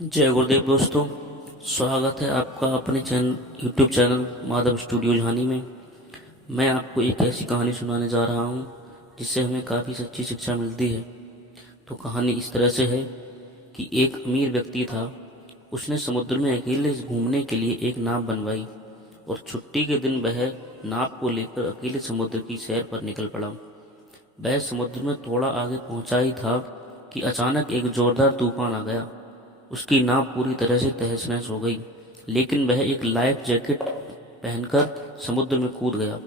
जय गुरुदेव दोस्तों। स्वागत है आपका अपने यूट्यूब चैनल माधव स्टूडियो झानी में। मैं आपको एक ऐसी कहानी सुनाने जा रहा हूँ जिससे हमें काफ़ी सच्ची शिक्षा मिलती है। तो कहानी इस तरह से है कि एक अमीर व्यक्ति था। उसने समुद्र में अकेले घूमने के लिए एक नाव बनवाई और छुट्टी के दिन वह नाव को लेकर अकेले समुद्र की सैर पर निकल पड़ा। वह समुद्र में थोड़ा आगे पहुंचा ही था कि अचानक एक जोरदार तूफान आ गया। उसकी नाव पूरी तरह से तहस नहस हो गई, लेकिन वह एक लाइफ जैकेट पहनकर समुद्र में कूद गया।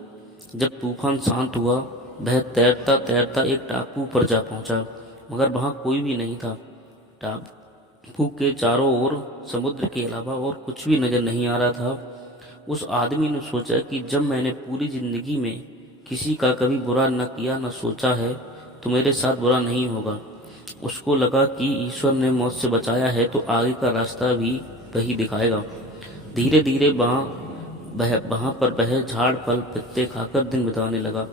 जब तूफान शांत हुआ, वह तैरता तैरता एक टापू पर जा पहुंचा, मगर वहां कोई भी नहीं था। टापू के चारों ओर समुद्र के अलावा और कुछ भी नजर नहीं आ रहा था। उस आदमी ने सोचा कि जब मैंने पूरी जिंदगी में किसी का कभी बुरा न किया न सोचा है, तो मेरे साथ बुरा नहीं होगा। उसको लगा कि ईश्वर ने मौत से बचाया है तो आगे का रास्ता भी वही दिखाएगा। धीरे धीरे वहां पर वह झाड़ फल पत्ते खाकर दिन बिताने लगा,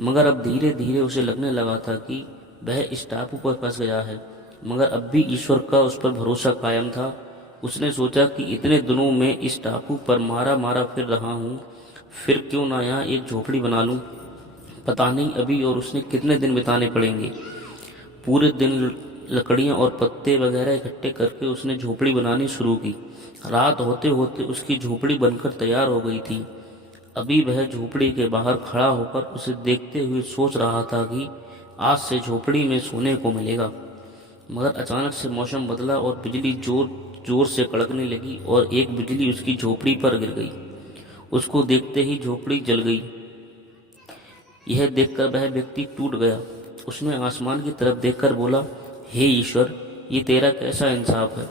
मगर अब धीरे धीरे उसे लगने लगा था कि वह इस टापू पर फंस गया है। मगर अब भी ईश्वर का उस पर भरोसा कायम था। उसने सोचा कि इतने दिनों में इस टापू पर मारा मारा फिर रहा हूँ, फिर क्यों ना यहाँ एक झोपड़ी बना लूं। पता नहीं अभी और उसने कितने दिन बिताने पड़ेंगे। पूरे दिन लकड़ियां और पत्ते वगैरह इकट्ठे करके उसने झोपड़ी बनानी शुरू की। रात होते होते उसकी झोपड़ी बनकर तैयार हो गई थी। अभी वह झोपड़ी के बाहर खड़ा होकर उसे देखते हुए सोच रहा था कि आज से झोपड़ी में सोने को मिलेगा। मगर अचानक से मौसम बदला और बिजली जोर जोर से कड़कने लगी और एक बिजली उसकी झोपड़ी पर गिर गई। उसको देखते ही झोपड़ी जल गई। यह देखकर वह व्यक्ति टूट गया। उसने आसमान की तरफ देखकर बोला, हे ईश्वर, ये तेरा कैसा इंसाफ है।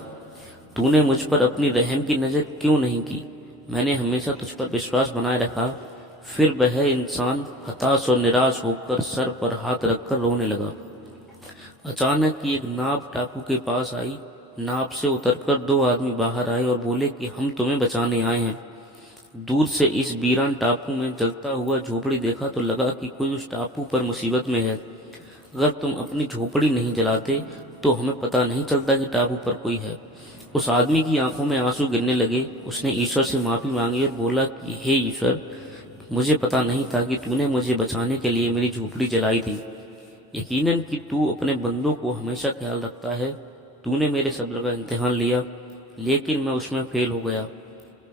तूने मुझ पर अपनी रहम की नज़र क्यों नहीं की। मैंने हमेशा तुझ पर विश्वास बनाए रखा। फिर वह इंसान हताश और निराश होकर सर पर हाथ रखकर रोने लगा। अचानक ही एक नाव टापू के पास आई। नाव से उतरकर दो आदमी बाहर आए और बोले कि हम तुम्हें बचाने आए हैं। दूर से इस वीरान टापू में जलता हुआ झोपड़ी देखा तो लगा कि कोई उस टापू पर मुसीबत में है। अगर तुम अपनी झोपड़ी नहीं जलाते तो हमें पता नहीं चलता कि टापू पर कोई है। उस आदमी की आंखों में आंसू गिरने लगे। उसने ईश्वर से माफी मांगी और बोला कि हे ईश्वर, मुझे पता नहीं था कि तूने मुझे बचाने के लिए मेरी झोपड़ी जलाई थी। यकीनन कि तू अपने बंदों को हमेशा ख्याल रखता है। तूने मेरे सब्र का इम्तिहान लिया, लेकिन मैं उसमें फेल हो गया।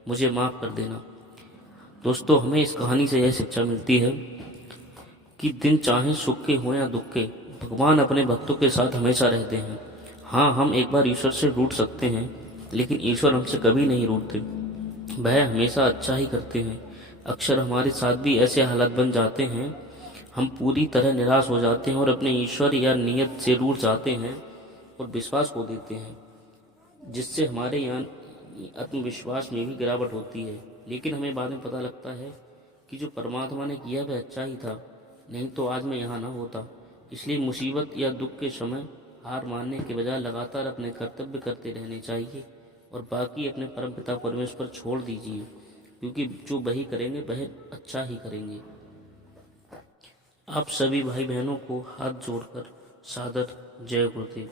मुझे माफ़ कर देना। दोस्तों, हमें इस कहानी से यह शिक्षा मिलती है कि दिन चाहे सुख के हों या दुख के, भगवान अपने भक्तों के साथ हमेशा रहते हैं। हाँ, हम एक बार ईश्वर से रूठ सकते हैं, लेकिन ईश्वर हमसे कभी नहीं रूठते। वह हमेशा अच्छा ही करते हैं। अक्सर हमारे साथ भी ऐसे हालात बन जाते हैं, हम पूरी तरह निराश हो जाते हैं और अपने ईश्वर या नियत से रूठ जाते हैं और विश्वास खो देते हैं, जिससे हमारे यहाँ आत्मविश्वास में भी गिरावट होती है। लेकिन हमें बाद में पता लगता है कि जो परमात्मा ने किया वह अच्छा ही था, नहीं तो आज मैं यहाँ ना होता। इसलिए मुसीबत या दुख के समय हार मानने के बजाय लगातार अपने कर्तव्य करते रहने चाहिए और बाकी अपने परमपिता परमेश्वर पर छोड़ दीजिए, क्योंकि जो वही करेंगे वह अच्छा ही करेंगे। आप सभी भाई बहनों को हाथ जोड़कर सादर जय गुरुदेव।